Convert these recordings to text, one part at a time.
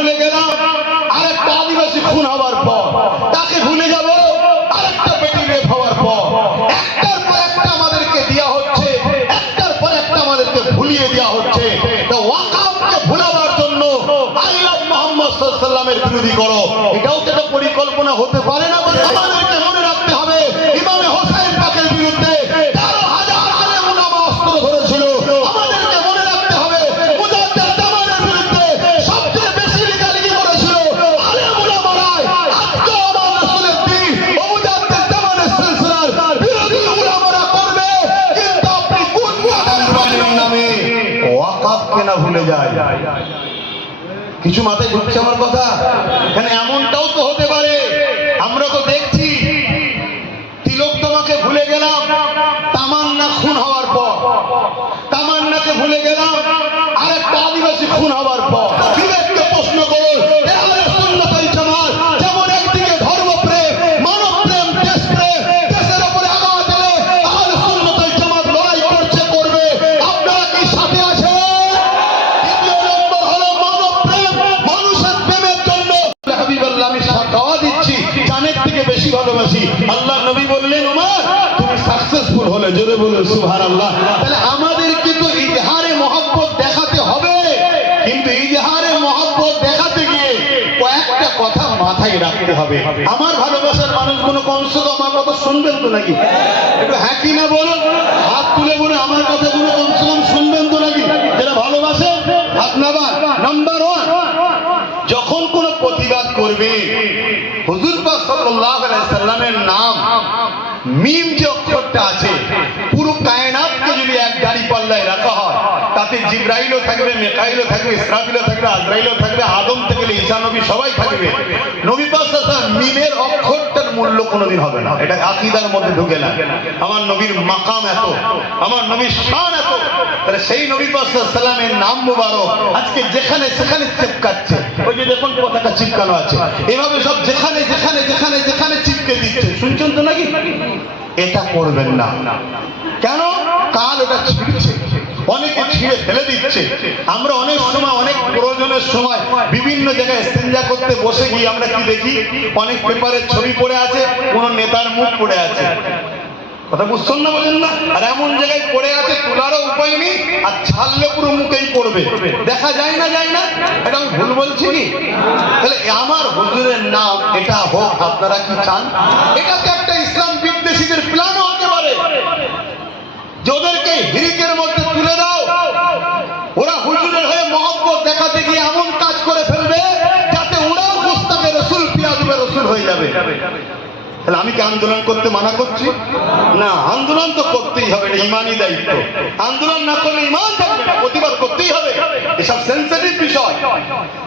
ভুলে গেলাম আরেকটা আদিবাসী খুন হওয়ার পর, তাকে ভুলে যাব আরেকটা বেটি রেপ হওয়ার পর। একটার পর একটা আমাদেরকে দেওয়া হচ্ছে, একটার পর একটা আমাদেরকে ভুলিয়ে দেওয়া হচ্ছে। তো ওয়াকাফকে ভুলাবার জন্য আল্লাহ মুহাম্মদ সাল্লাল্লাহু আলাইহি ওয়াসাল্লামের বিরোধী করো, এটাও তো একটা পরিকল্পনা হতে পারে না? আমাদেরকে মনে রাখতে হবে ইমামে হোসেন পাকের বিরুদ্ধে 13,000 আলেম উলামা অস্ত্র ধরেছিল। আমাদেরকে মনে রাখতে হবে মুজাদ্দেদ জামানের বিরুদ্ধে সবচেয়ে বেশি লিগালিগি করেছিল আলেম উলামারাই। আজকে আমার রাসূলের দ্বীন ও মুজাদ্দেদ জামানের সিলসিলার বিরোধী উলামারা করবে, কিন্তু আপনি কোন মুজাদ্দেদের নামে ওয়াকাফকে না ভুলে যায়। কিছু মাথায় ঢুকছে আমার কথা? এখানে এমনটাও তো হতে পারে, আমরা তো দেখছি তিলক তোমাকে ভুলে গেলাম তামান্না খুন হওয়ার পর, তামান্নাকে ভুলে গেলাম আরেকটা আদিবাসী খুন হওয়ার পর। বিবেককে প্রশ্ন করুন, আহলে সুন্নাত ওয়াল জামাত যেমন একদিকে ধর্মপ্রেম, মানবপ্রেম, দেশপ্রেম, দেশের উপরে আঘাত এলে আহলে সুন্নাত ওয়াল জামাত লড়াই করছে, করবে। আপনারা কি সাথে আছেন? দ্বিতীয় নম্বর হলো মানবপ্রেম, মানুষের প্রেমের জন্য হাবিবাল্লাহ আমি দাওয়া দিচ্ছি, জানের থেকে বেশি ভালোবাসি। আল্লাহ নবী বললেন ওমর তুমি সাকসেসফুল হলে, জোরে বলুন সুবহানাল্লাহ। তাহলে আমাদের কিন্তু ইজহারে মহব্বত দেখাতে হবে, কিন্তু ইজহারে মহব্বত দেখাতে গিয়ে কয়েকটা কথা মাথায় রাখতে হবে। আমার ভালোবাসার মানুষগুলো কমসে কম আমার কথা শুনবেন তো নাকি? একটু হ্যাঁ কি না বলুন, হাত তুলে বলে আমার কথাগুলো কমসে কম শুনবেন তো নাকি? যারা ভালোবাসে হাত নামান। নাম্বার 1, যখন কোন প্রতিবাদ করবে হুজুর পাক সাল্লাল্লাহু আলাইহি সাল্লামের নাম মিম যে অক্ষরটা আছে, পুরো কায়নাতকে যদি এক দাড়ি পাল্লায় রাখা হয়, তাতে জিবরাইলও থাকবে, মিকাইলও থাকবে, ইসরাফিলও থাকবে, আজরাইলও থাকবে, আদম থেকে ঈসা নবী সবাই থাকবে। নবী পাক সাল্লাল্লাহু আলাইহি ওয়াসাল্লাম মিমের অক্ষরটার মূল্য কোনোদিন হবে না, এটা আকীদার মধ্যে ঢুকে না। আমার নবীর মাকাম এত, আমার নবীর শান এত, তাহলে সেই নবী পাক সাল্লাল্লাহু আলাইহি ওয়াসাল্লামের নাম মুবারক আজকে যেখানে সেখানে চিপকাচ্ছে। ওই যে দেখুন পতাকা চিপকানো আছে, এভাবে সব যেখানে যেখানে যেখানে যেখানে চিপকে দিচ্ছে, শুনছেন তো নাকি? এটা করবেন না। কেন? কাল এটা ছিঁড়ছে, অনেকে ছিঁড়ে ফেলে দিচ্ছে। আমরা অনেক সময় অনেক প্রয়োজনের সময় বিভিন্ন জায়গায় ইস্তেঞ্জা করতে বসে গিয়ে আমরা কি দেখি, অনেক পেপারের ছবি পড়ে আছে, কোন নেতার মুখ পড়ে আছে। কথা বুঝছেন না, বলেন না? আর এমন জায়গায় পড়ে আছে তোলারও উপায় নেই, আর ছাড়লে পুরো মুখেই পড়বে, দেখা যায় না, যায় না। এটা আমি ভুল বলছি কি? তাহলে আমার হুজুরের নাম এটা হোক, আপনারা কি চান? এটাকে একটা ইসলাম বিদ্বেষীদের প্ল্যানও হতে পারে, যাদেরকে হিরিকের মধ্যে তুলে দাও, ওরা হুজুরের হয়ে মহব্বত দেখাতে গিয়ে এমন কাজ করে ফেলবে যাতে ওরাও গোস্তাকে রসুল, পিয়াজুবে রসুল হয়ে যাবে। তাহলে আমি কি আন্দোলন করতে মানা করছি? না, আন্দোলন তো করতেই হবে, এটা ইমানি দায়িত্ব। আন্দোলন না করলে ইমান থাকবে না, প্রতিবাদ করতেই হবে, এসব সেন্সিটিভ বিষয়।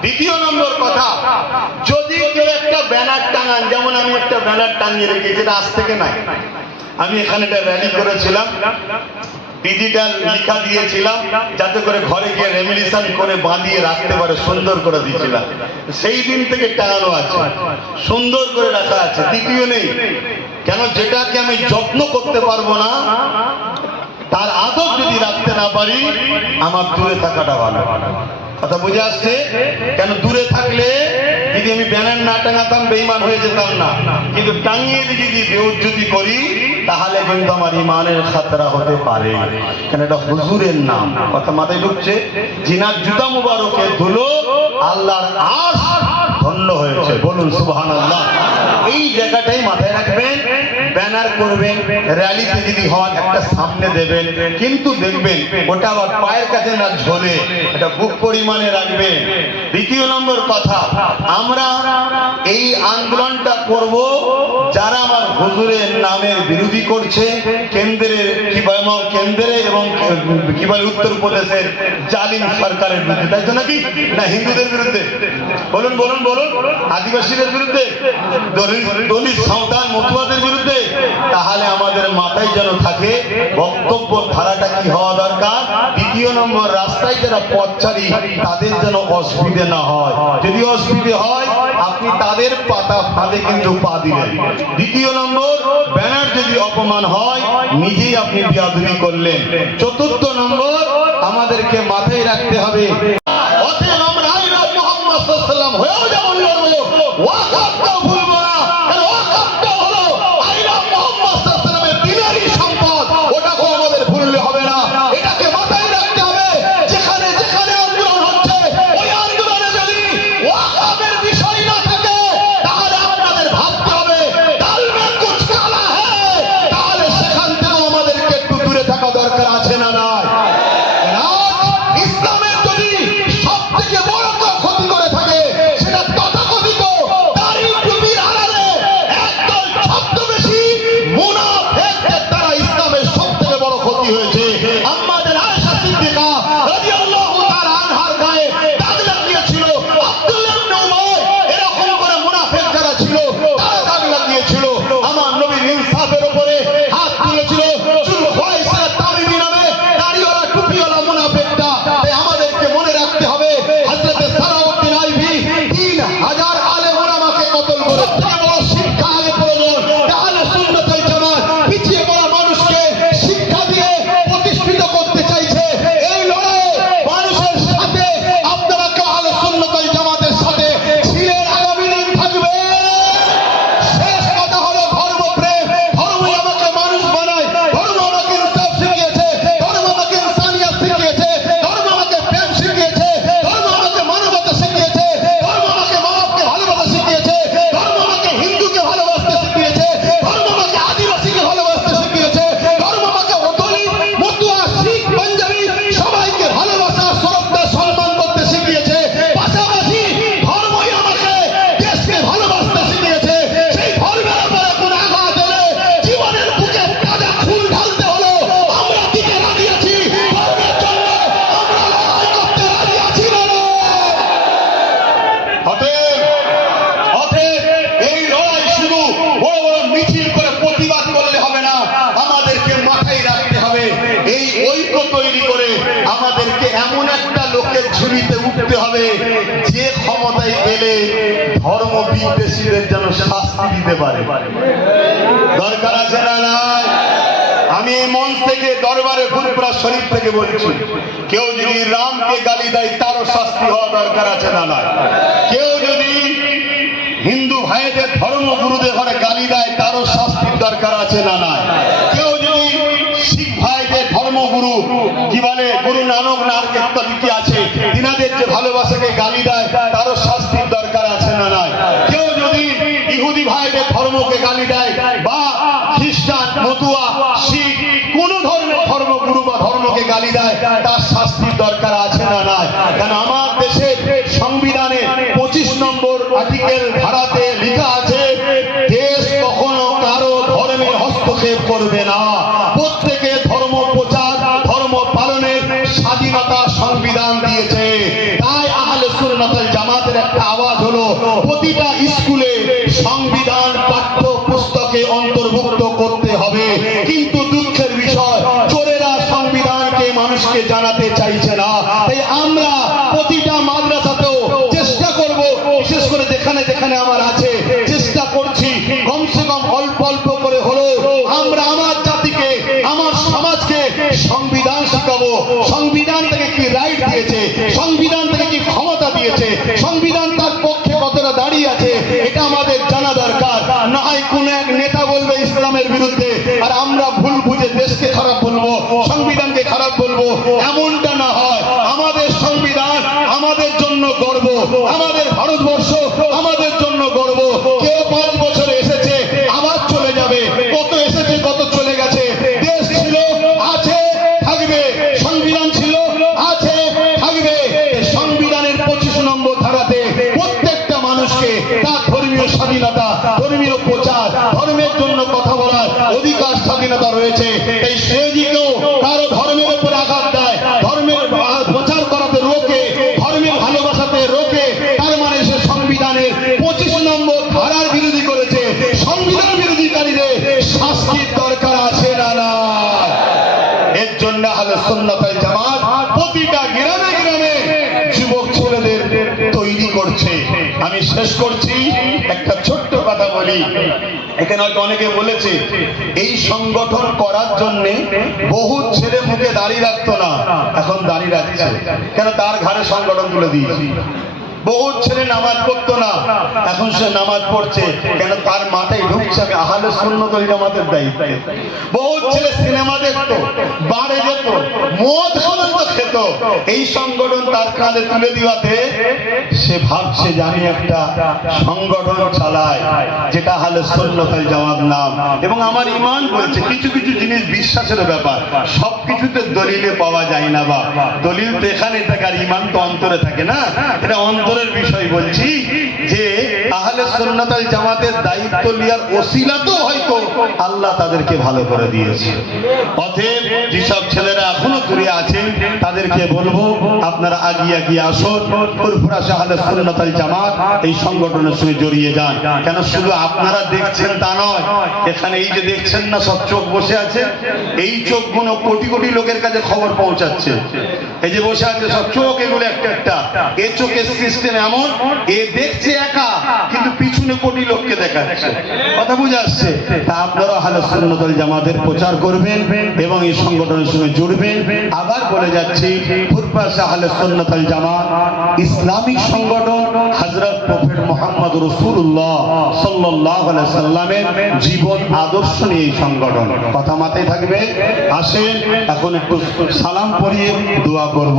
দ্বিতীয় নম্বর কথা, যদি কেউ একটা ব্যানার টাঙান, যেমন আমি একটা ব্যানার টাঙিয়ে রেখেছি, যেটা আজ থেকে নাই, আমি এখানে একটা র্যালি করেছিলাম, ডিজিটাল লেখা দিয়েছিলাম যাতে করে ঘরে গিয়ে রেমিলিশন করে বাঁধিয়ে রাখতে পারে, সুন্দর করে দিয়েছিলাম। সেই দিন থেকে টাঙানো আছে, সুন্দর করে রাখা আছে, দ্বিতীয় নেই। কেন? যেটাকে আমি যত্ন করতে পারবো না, তার আদব যদি রাখতে না পারি, আমার দূরে থাকাটা ভালো। কথা বুঝে আসছে? কেন? দূরে থাকলে যদি আমি ব্যানার না টাঙাতাম বেঈমান হয়ে যেতাম না, কিন্তু টাঙিয়ে দিয়ে যদি বেউজ্জতি করি তাহলে কিন্তু আমার ইমানের খাতরা হতে পারে। কেন? এটা হুজুরের নাম। কথা মাথায় ঢুকছে? জিনার জুতা মুবারকের ধুলো আল্লাহর আরশ ধন্য হয়েছে, বলুন সুবহানাল্লাহ। এই জায়গাটাই মাথায় রাখবেন। ব্যানার করবেন, র্যালিতে যদি হন একটা সামনে দেবেন, কিন্তু দেখবেন ওটা আবার পায়ের কাছে না ঝোলে, এটা বুক পরিমাণে রাখবেন। দ্বিতীয় নম্বর কথা, আমরা এই আন্দোলনটা করব যারা আমার হুজুরের নামের বিরোধী করছে, কেন্দ্রের কেন্দ্রে এবং কি বলে উত্তরপ্রদেশের জালিম সরকারের বিরুদ্ধে, তাই তো নাকি? না হিন্দুদের বিরুদ্ধে? বলুন বলুন বলুন। আদিবাসীদের বিরুদ্ধে, দলিত সাঁওতাল মতুয়াদের বিরুদ্ধে। তাহলে আমাদের মাথায় যেন থাকে বক্তব্য ধারাটা কি হওয়া দরকার। দ্বিতীয় নম্বর, রাস্তায় যারা পথচারী তাদের যেন অসুবিধে না হয়, যদি অসুবিধে হয় আপনি তাদের পাতা ফাঁদে কিন্তু পা দিলেন। দ্বিতীয় নম্বর, ব্যানার যদি অপমান হয় নিজেই আপনি বেয়াদবি করলেন। চতুর্থ নম্বর, আমাদেরকে মাথায় রাখতে হবে অতএব আমরা মুহাম্মদ সাল্লাল্লাহু আলাইহি ওয়াসাল্লাম রাজনীতিতে উঠতে হবে, যে ক্ষমতায় এলে ধর্ম বিদ্বেষীদের যেন শাস্তি দিতে পারে। দরকার আছে না নাই? আমি এই মঞ্চ থেকে দরবারে ফুরফুরা শরীফ থেকে বলছি, কেউ যদি রামকে গালি দেয় তারও শাস্তি হওয়া দরকার আছে না নাই? কেউ যদি হিন্দু ভাইদের ধর্মগুরুদের ঘরে গালি দেয় তারও শাস্তির দরকার আছে না নাই? কেউ যদি শিখ ভাইদের ধর্মগুরু কি বলে গুরু নানক ইত্যাদি কি আছে তিনাদের যে ভালোবাসাকে গালি দেয় তারও শাস্তির দরকার আছে না নাই? কেউ যদি ইহুদি ভাইদের ধর্মকে গালি দেয় বা খ্রিস্টান মতুয়া শিখ কোন ধর্মের ধর্মগুরু বা ধর্মকে গালি দেয় তার শাস্তির দরকার আছে না নাই? কারণ আমার দেশের সংবিধানে 25 নম্বর আর্টিকেল ধারাতে লেখা আছে, দেশ কখনো কারো ধর্মে হস্তক্ষেপ করবে না, প্রত্যেকে ধর্ম প্রচার ধর্ম পালনের স্বাধীনতা সংবিধান দিয়েছে। তাই আহলে সুন্নাত ওয়াল জামাতের একটা আওয়াজ হলো, প্রতিটা স্কুলে সংবিধান পাঠ্য পুস্তকে অন্তর্ভুক্ত করতে হবে। কিন্তু দুঃখের বিষয়, চোরেরা সংবিধানকে মানুষকে জানাতে চাইছে না। তাই আমরা প্রতিটা মাদ্রাসাতেও চেষ্টা করব, বিশেষ করে যেখানে যেখানে আমার আছে চেষ্টা করছি কমসে কম অল্প অল্প করে হলো আমরা আমার জাতিকে আমার সমাজকে সংবিধান শিখাবো। সংবিধান থেকে কি রাইট দিয়েছে, সংবিধান থেকে কি ক্ষমতা দিয়েছে, সংবিধান তার পক্ষে কতটা দাঁড়িয়ে আছে এটা আমাদের জানা দরকার। না হয় কোন এক নেতা বলবে ইসলামের বিরুদ্ধে আর আমরা ভুল বুঝে দেশকে খারাপ বলবো, সংবিধানকে খারাপ বলবো, এমনটা না হয়। আমাদের সংবিধান আমাদের জন্য গর্ব, আমাদের ভারতবর্ষ আমাদের জন্য গর্ব। কেউ 5 বছরে এসেছে আবার চলে যাবে, কত এসেছে কত চলে গেছে। দেশ ছিল আছে থাকবে, সংবিধান ছিল আছে থাকবে। সংবিধানের 25 নম্বর ধারাতে প্রত্যেকটা মানুষকে তার ধর্মীয় স্বাধীনতা, ধর্মীয় প্রচার, ধর্মের জন্য কথা বলার অধিকার স্বাধীনতা রয়েছে। এই সেদিকেও কারো ধর্মের উপর আঘাত দেয়, ধর্মের প্রচার করাতে রোকে, ধর্মের ভালোবাসাতে রোকে, তার মানে সে সংবিধানের 25 নম্বর ধারার বিরোধী করেছে। সংবিধান বিরোধীকারীদের শাস্তির দরকার আছে না না? এর জন্য আহলে সুন্নাত ওয়াল জামাত প্রতিটা গ্রামে গ্রামে যুবক ছেলেদের তৈরি করছে। আমি শেষ করছি, একটা ছোট্ট কথা বলি। এখানে হয়তো অনেকে বলেছে এই সংগঠন করার জন্য বহু ছেলে মুখে দাঁড়িয়ে রাখতো না, এখন দাঁড়িয়ে রাখছে। কেন? তার ঘরে সংগঠন তুলে দিয়েছি। বহু ছেলে নামাজ পড়তো না, এখন সে নামাজ পড়ছে। কেন? তার মাথায় ঢুকছে আমি আহলে সুন্নাত ওয়াল জামাতের দায়িত্বে। বহু ছেলে সিনেমা দেখতো, বারে যেত, মদ পর্যন্ত খেত, এই সংগঠন তার কাঁধে তুলে দেওয়াতে সে ভাবছে জানি একটা সংগঠন চালায় যেটা আহলে সুন্নাত ওয়াল জামাত নাম। এবং আমার ঈমান বলছে কিছু কিছু জিনিস বিশ্বাসের ব্যাপার, সব কিছুতে দলিলে পাওয়া যায় না। বা দলিল তো এখানে থাকে আর ঈমান তো অন্তরে থাকে না, এটা অন্তরের বিষয়। বলছি যে আহলে সুন্নাত ওয়াল জামাতের দায়িত্ব নেওয়ার ওসিলাতেও হয়তো আল্লাহ তাদেরকে ভালো করে দিয়েছে। অতএব যেসব ছেলেরা এখনো দূরে আছেন তাদেরকে বলবো আপনারা আগিয়ে আগিয়ে আসুন, ফুরফুরা আহলে সুন্নাত ওয়াল জামাত এই সংগঠনের সঙ্গে জড়িয়ে যান। কেন শুধু আপনারা দেখছেন তা নয়, এখানে এই যে দেখছেন না সব চোখ বসে আছে, এই চোখগুলো কোটি কোটি লোকের কাছে খবর পৌঁছাচ্ছে। এই যে বসে আছে সব চোখ, এগুলো একটা একটা। এ চোখের সিস্টেম এমন, এ দেখছে একা কিন্তু পিছনে কোটি লোককে দেখাচ্ছে। কথা বুঝে আসছে? তা আপনারা আহলে সুন্নাত ওয়াল জামাতের প্রচার করবেন এবং এই সংগঠনের সঙ্গে জুড়বেন। আবার বলে যাচ্ছি, ফুরফুরা আহলে সুন্নাত ওয়াল জামাত ইসলামিক সংগঠন, হযরত প্রফেট মুহাম্মদ রাসূলুল্লাহ সাল্লাল্লাহু আলাইহি সাল্লামের জীবন আদর্শ নিয়ে এই সংগঠন। কথা মাথায় থাকবে। আসেন এখন একটু সালাম পড়িয়ে দোয়া করব।